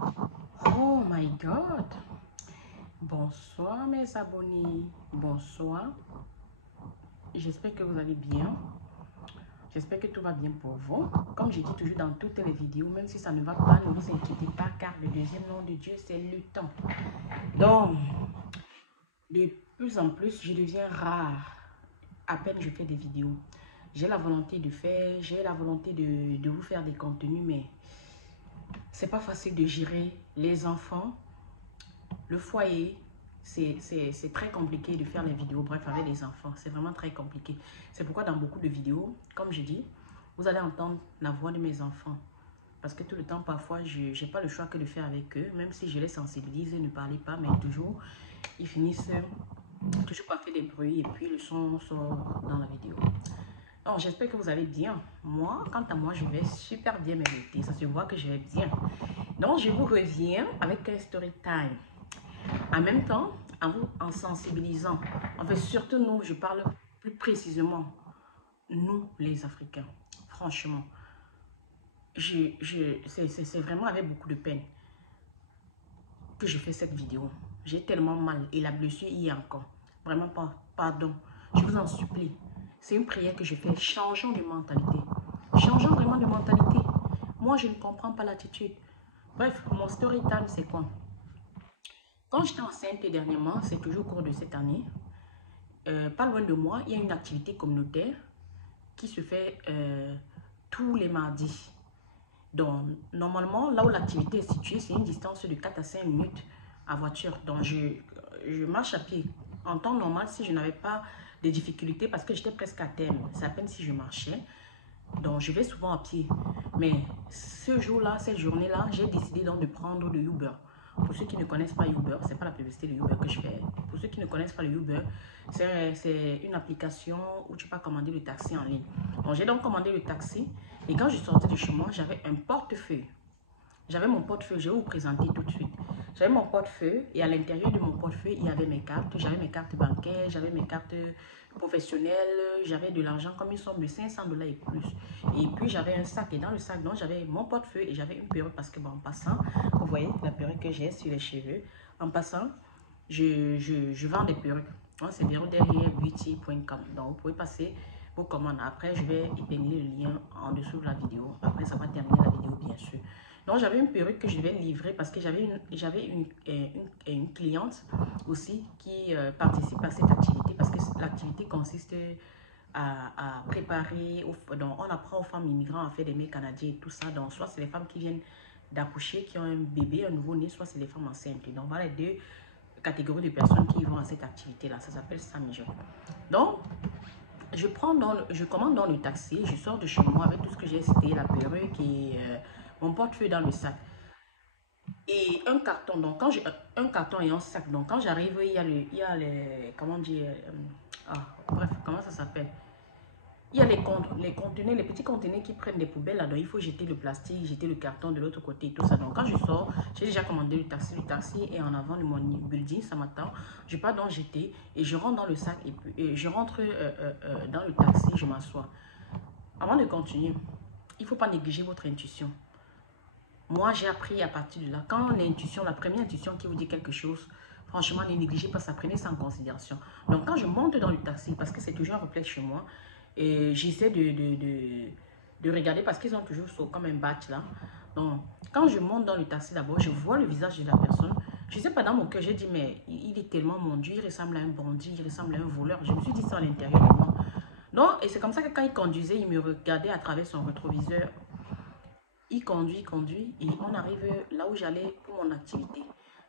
Oh my God. Bonsoir mes abonnés. Bonsoir. J'espère que vous allez bien. J'espère que tout va bien pour vous. Comme je dis toujours dans toutes les vidéos, même si ça ne va pas, ne vous inquiétez pas car le deuxième nom de Dieu, c'est le temps. Donc, de plus en plus, je deviens rare. À peine je fais des vidéos. J'ai la volonté de faire, j'ai la volonté de vous faire des contenus, mais c'est pas facile de gérer les enfants, le foyer. C'est très compliqué de faire les vidéos, bref, avec les enfants. C'est vraiment très compliqué. C'est pourquoi dans beaucoup de vidéos, comme je dis, vous allez entendre la voix de mes enfants. Parce que tout le temps, parfois, je n'ai pas le choix que de faire avec eux. Même si je les sensibilise, ne parlez pas, mais toujours, ils finissent toujours par faire des bruits et puis le son sort dans la vidéo. Donc, j'espère que vous allez bien. Moi, quant à moi, je vais super bien mériter. Ça se voit que je vais bien. Donc, je vous reviens avec un story time. En même temps, en sensibilisant. En fait, surtout nous, je parle plus précisément, nous les Africains. Franchement, c'est vraiment avec beaucoup de peine que je fais cette vidéo. J'ai tellement mal et la blessure y est encore. Vraiment pas, pardon. Je vous en supplie. C'est une prière que je fais. Changeons de mentalité. Changeons vraiment de mentalité. Moi, je ne comprends pas l'attitude. Bref, mon story time, c'est quoi? Quand j'étais enceinte dernièrement, c'est toujours au cours de cette année, pas loin de moi, il y a une activité communautaire qui se fait tous les mardis. Donc, normalement, là où l'activité est située, c'est une distance de 4 à 5 minutes à voiture. Donc, je marche à pied. En temps normal, si je n'avais pas de difficultés, parce que j'étais presque à terme, c'est à peine si je marchais. Donc, je vais souvent à pied. Mais ce jour-là, cette journée-là, j'ai décidé donc de prendre le Uber. Pour ceux qui ne connaissent pas Uber, c'est pas la publicité de Uber que je fais. Pour ceux qui ne connaissent pas le Uber, c'est une application où tu peux commander le taxi en ligne. Donc, j'ai donc commandé le taxi. Et quand je sortais de chez moi, j'avais un portefeuille. J'avais mon portefeuille, je vais vous présenter tout de suite. J'avais mon portefeuille et à l'intérieur de mon portefeuille, il y avait mes cartes. J'avais mes cartes bancaires, j'avais mes cartes professionnelles, j'avais de l'argent comme une somme de 500 $ et plus. Et puis j'avais un sac et dans le sac, donc j'avais mon portefeuille et j'avais une perruque parce que bon, en passant, vous voyez la perruque que j'ai sur les cheveux. En passant, je vends des perruques. C'est derrière beauty.com. Donc vous pouvez passer vos commandes. Après, je vais épingler le lien en dessous de la vidéo. Après, ça va terminer la vidéo, bien sûr. Donc, j'avais une perruque que je devais livrer parce que j'avais une cliente aussi qui participe à cette activité parce que l'activité consiste à préparer, donc on apprend aux femmes immigrantes à faire des mets canadiens et tout ça. Donc, soit c'est les femmes qui viennent d'accoucher, qui ont un bébé, un nouveau-né, soit c'est les femmes enceintes. Donc, voilà les deux catégories de personnes qui vont à cette activité-là. Ça s'appelle Samijo. Donc, je commande dans le taxi, je sors de chez moi avec tout ce que j'ai cité, la perruque et mon portefeuille dans le sac. Et un carton, donc quand j'ai un carton et un sac, donc quand j'arrive, il y a les, comment dire, bref, comment ça s'appelle? Il y a les conteneurs, les petits conteneurs qui prennent des poubelles là, donc il faut jeter le plastique, jeter le carton de l'autre côté et tout ça. Donc quand je sors, j'ai déjà commandé le taxi est en avant de mon building, ça m'attend. Je pars donc jeter et je rentre dans le sac et puis je rentre dans le taxi, je m'assois. Avant de continuer, il ne faut pas négliger votre intuition. Moi, j'ai appris à partir de là, quand l'intuition, la première intuition qui vous dit quelque chose, franchement, ne négligez pas ça, prenez ça en considération. Donc quand je monte dans le taxi, parce que c'est toujours un réflexe chez moi, et j'essaie de regarder parce qu'ils ont toujours comme un batch là. Donc, quand je monte dans le taxi d'abord, je vois le visage de la personne. Je ne sais pas, dans mon cœur, j'ai dit, mais il est tellement mon Dieu, il ressemble à un bandit, il ressemble à un voleur. Je me suis dit ça à l'intérieur de moi. Donc, et c'est comme ça que quand il conduisait, il me regardait à travers son rétroviseur. Il conduit, et on arrive là où j'allais pour mon activité.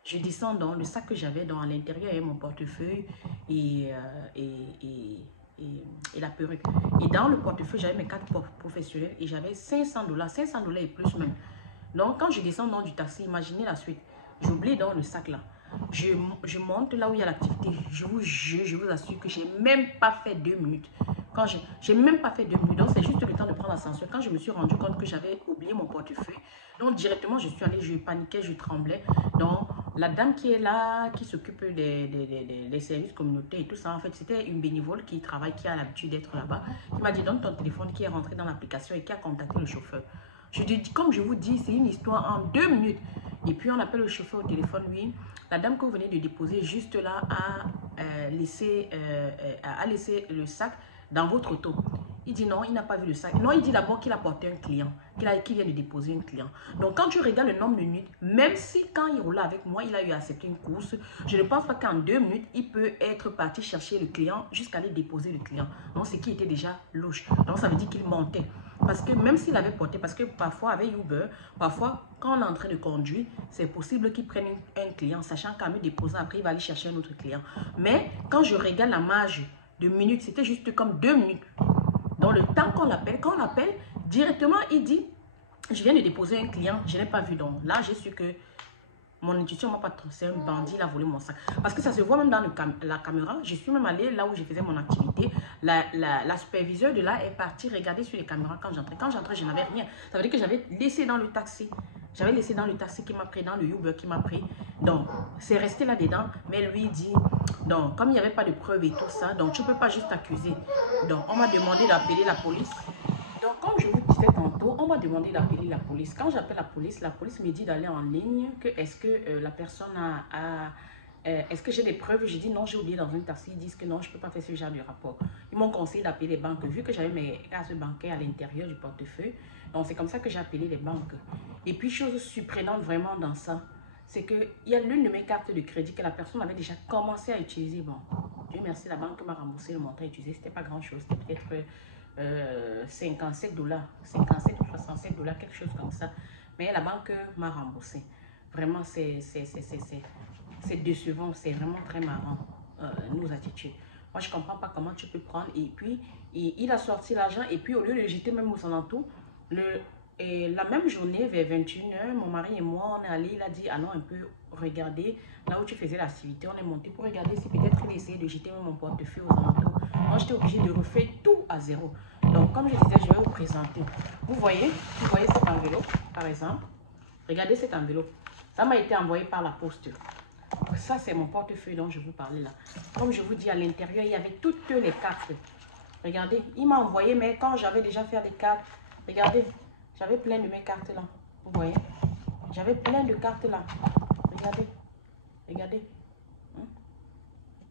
Je descends dans le sac que j'avais à l'intérieur, il y avait mon portefeuille et la perruque. Et dans le portefeuille, j'avais mes cartes professionnelles et j'avais 500 $, 500 $ et plus même. Donc, quand je descends dans du taxi, imaginez la suite. J'oublie dans le sac là. Je monte là où il y a l'activité. Je vous assure que j'ai même pas fait 2 minutes. Quand j'ai même pas fait 2 minutes, donc c'est juste le temps de prendre l'ascenseur. Quand je me suis rendu compte que j'avais oublié mon portefeuille, donc directement je suis allée, je paniquais, je tremblais. Donc la dame qui est là, qui s'occupe des services communautaires et tout ça, en fait c'était une bénévole qui travaille, qui a l'habitude d'être là-bas, qui m'a dit donne ton téléphone, qui est rentré dans l'application et qui a contacté le chauffeur. Je dis, comme je vous dis, c'est une histoire en 2 minutes. Et puis, on appelle le chauffeur au téléphone, oui. La dame que vous venez de déposer juste là laissé le sac dans votre auto. Il dit non, il n'a pas vu le sac. Non, il dit d'abord qu'il a porté un client, qu'il vient de déposer un client. Donc, quand tu regardes le nombre de minutes, même si quand il roulait avec moi, il a eu à accepter une course, je ne pense pas qu'en 2 minutes, il peut être parti chercher le client jusqu'à aller déposer le client. Donc, c'est qui était déjà louche. Donc, ça veut dire qu'il montait. Parce que même s'il avait porté, parce que parfois avec Uber, parfois quand on est en train de conduire, c'est possible qu'il prenne un client, sachant qu'à me déposer, après il va aller chercher un autre client. Mais quand je regarde la marge de minutes, c'était juste comme 2 minutes. Dans le temps qu'on l'appelle, quand on l'appelle, directement il dit, je viens de déposer un client, je n'ai pas vu. Donc là, j'ai su que mon intuition m'a pas trop, c'est un bandit, il a volé mon sac. Parce que ça se voit même dans la caméra. Je suis même allée là où je faisais mon activité. La superviseure de là est partie regarder sur les caméras quand j'entrais. Quand j'entrais, je n'avais rien. Ça veut dire que j'avais laissé dans le taxi. J'avais laissé dans le taxi qui m'a pris, dans le Uber qui m'a pris. Donc, c'est resté là-dedans. Mais lui dit, donc, comme il n'y avait pas de preuves et tout ça, donc tu ne peux pas juste accuser. Donc, on m'a demandé d'appeler la police. Donc, comme je vous disais tantôt, on m'a demandé d'appeler la police. Quand j'appelle la police me dit d'aller en ligne, que est-ce que la personne est-ce que j'ai des preuves? J'ai dit non, j'ai oublié dans un taxi. Ils disent que non, je ne peux pas faire ce genre de rapport. Ils m'ont conseillé d'appeler les banques, vu que j'avais mes cartes bancaires à l'intérieur du portefeuille. Donc, c'est comme ça que j'ai appelé les banques. Et puis, chose surprenante vraiment dans ça, c'est qu'il y a l'une de mes cartes de crédit que la personne avait déjà commencé à utiliser. Bon, Dieu merci, la banque m'a remboursé le montant utilisé. C'était pas grand-chose, c'était peut-être 57 dollars, 57 ou 67 dollars, quelque chose comme ça. Mais la banque m'a remboursé. Vraiment, c'est décevant, c'est vraiment très marrant, nos attitudes. Moi, je ne comprends pas comment tu peux prendre. Et puis, il a sorti l'argent. Et puis, au lieu de le jeter même aux alentours, la même journée, vers 21h, mon mari et moi, on est allés. Il a dit, allons un peu regarder là où tu faisais l'activité. On est monté pour regarder si peut-être il essayait de jeter même mon portefeuille aux alentours. Moi, j'étais obligée de refaire tout à zéro. Donc, comme je disais, je vais vous présenter. Vous voyez cette enveloppe, par exemple. Regardez cette enveloppe. Ça m'a été envoyé par la poste. Ça, c'est mon portefeuille dont je vous parlais là. Comme je vous dis, à l'intérieur, il y avait toutes les cartes. Regardez, il m'a envoyé, mais quand j'avais déjà fait des cartes, regardez, j'avais plein de mes cartes là. Vous voyez? J'avais plein de cartes là. Regardez. Regardez.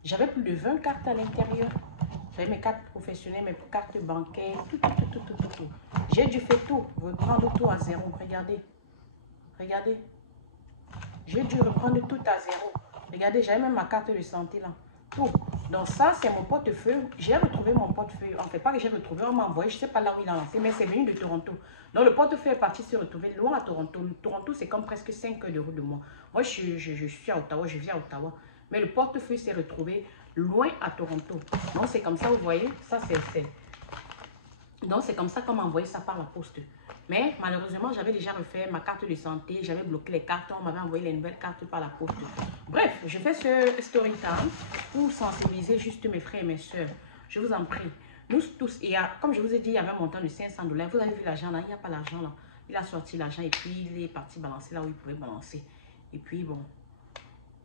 J'avais plus de 20 cartes à l'intérieur. J'avais mes cartes professionnelles, mes cartes bancaires, tout. J'ai dû faire tout, reprendre tout à zéro. Regardez. Regardez. J'ai dû reprendre tout à zéro. Regardez, j'avais même ma carte de santé là. Tout. Donc ça, c'est mon portefeuille. J'ai retrouvé mon portefeuille. En fait, pas que j'ai retrouvé, on m'a envoyé. Je ne sais pas là où il a lancé, mais c'est venu de Toronto. Donc le portefeuille est parti se retrouver loin à Toronto. Toronto, c'est comme presque 5 heures de route de moi. Moi, je suis à Ottawa, je vis à Ottawa. Mais le portefeuille s'est retrouvé loin à Toronto. Donc c'est comme ça, vous voyez. Ça, c'est... Donc c'est comme ça qu'on m'a envoyé ça par la poste. Mais malheureusement, j'avais déjà refait ma carte de santé, j'avais bloqué les cartes, on m'avait envoyé les nouvelles cartes par la poste. Bref, je fais ce story time pour sensibiliser juste mes frères et mes soeurs. Je vous en prie. Nous tous, comme je vous ai dit, il y avait un montant de 500 dollars. Vous avez vu l'argent là, il n'y a pas l'argent là. Il a sorti l'argent et puis il est parti balancer là où il pouvait balancer. Et puis bon,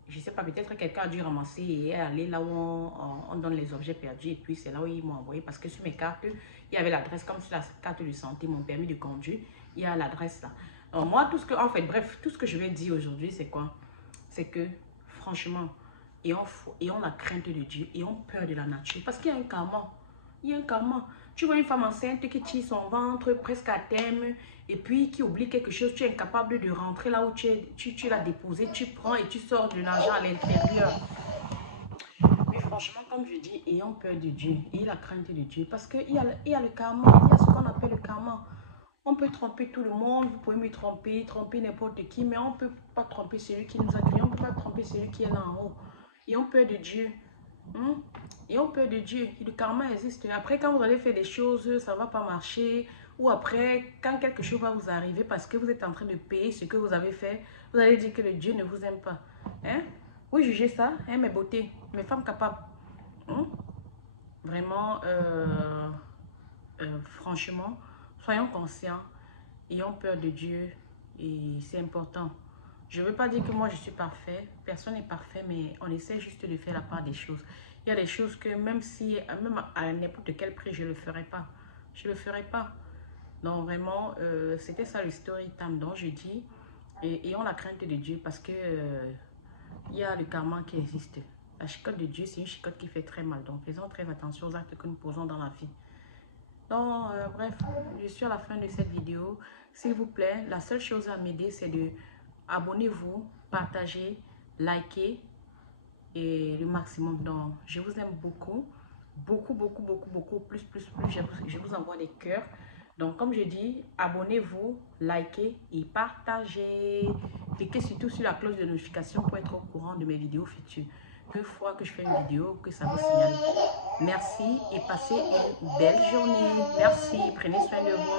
je ne sais pas, peut-être quelqu'un a dû ramasser et aller là où on donne les objets perdus. Et puis c'est là où ils m'ont envoyé. Parce que sur mes cartes, il y avait l'adresse, comme sur la carte de santé, mon permis de conduire, il y a l'adresse là. Alors moi, tout ce que je vais dire aujourd'hui, c'est quoi? C'est que, franchement, ayons la crainte de Dieu, ayons peur de la nature. Parce qu'il y a un karma. Il y a un karma. Tu vois une femme enceinte qui tire son ventre presque à terme et puis qui oublie quelque chose, tu es incapable de rentrer là où tu l'as déposé, tu prends et tu sors de l'argent à l'intérieur. Mais franchement, comme je dis, ayons peur de Dieu, ayez la crainte de Dieu. Parce qu'il y a le karma, il y a ce qu'on appelle le karma. On peut tromper tout le monde, vous pouvez me tromper n'importe qui, mais on ne peut pas tromper celui qui nous a créés, on ne peut pas tromper celui qui est là en haut. Ayons peur de Dieu. Ayons peur de Dieu. Le karma existe. Après, quand vous allez faire des choses, ça ne va pas marcher. Ou après, quand quelque chose va vous arriver parce que vous êtes en train de payer ce que vous avez fait, vous allez dire que le Dieu ne vous aime pas. Hein? Vous jugez ça, hein, mes beautés, mes femmes capables. Vraiment, franchement, soyons conscients. Ayons peur de Dieu. Et c'est important. Je ne veux pas dire que moi je suis parfait, personne n'est parfait, mais on essaie juste de faire la part des choses. Il y a des choses que même à n'importe quel prix, je ne le ferai pas. Je ne le ferai pas. Donc vraiment, c'était ça le story time dont je dis, Et ayons la crainte de Dieu parce que il y a le karma qui existe. La chicotte de Dieu, c'est une chicotte qui fait très mal. Donc, faisons très attention aux actes que nous posons dans la vie. Donc, bref, je suis à la fin de cette vidéo. S'il vous plaît, la seule chose à m'aider, c'est de abonnez-vous, partagez, likez et le maximum. Donc, je vous aime beaucoup. Beaucoup, beaucoup, beaucoup, beaucoup. Plus, plus, plus. Je vous envoie des cœurs. Donc, comme je dis, abonnez-vous, likez et partagez. Cliquez surtout sur la cloche de notification pour être au courant de mes vidéos futures. Une fois que je fais une vidéo, que ça vous signale. Merci et passez une belle journée. Merci. Prenez soin de vous.